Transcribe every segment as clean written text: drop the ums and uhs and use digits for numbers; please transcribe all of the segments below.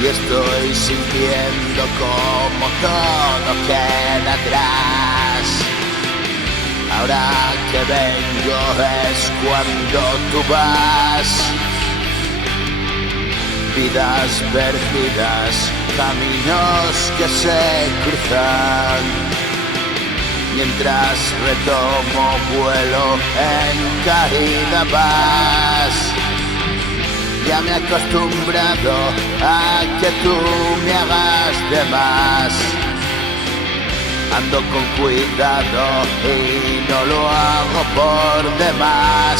y estoy sintiendo como todo queda atrás. Ahora que vengo es cuando tú vas. Vidas perdidas, caminos que se cruzan, mientras retomo vuelo en caída vas. Ya me he acostumbrado a que tú me hagas de más. Ando con cuidado y no lo hago por demás.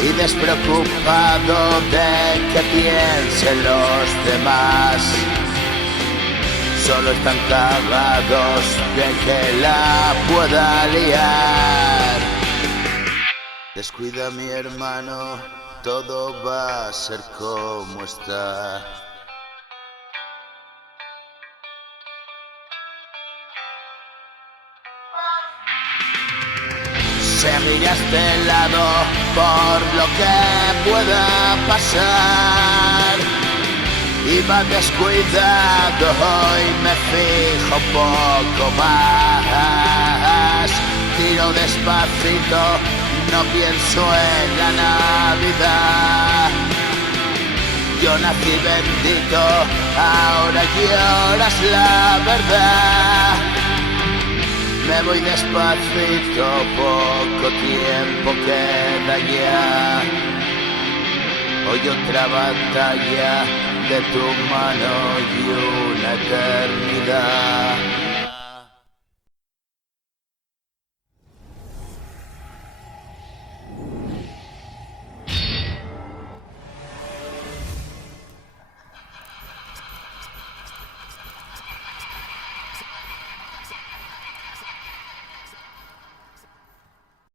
Y despreocupado de que piensen los demás. Solo están cagados de que la pueda liar. Descuida mi hermano, todo va a ser como está. Seguiré a este lado por lo que pueda pasar. Iba descuidado y me fijo un poco más. Tiro despacito, no pienso en la Navidad. Yo nací bendito, ahora lloras la verdad. Me voy despacito, poco tiempo queda ya. Hoy otra batalla de tu mano y una eternidad.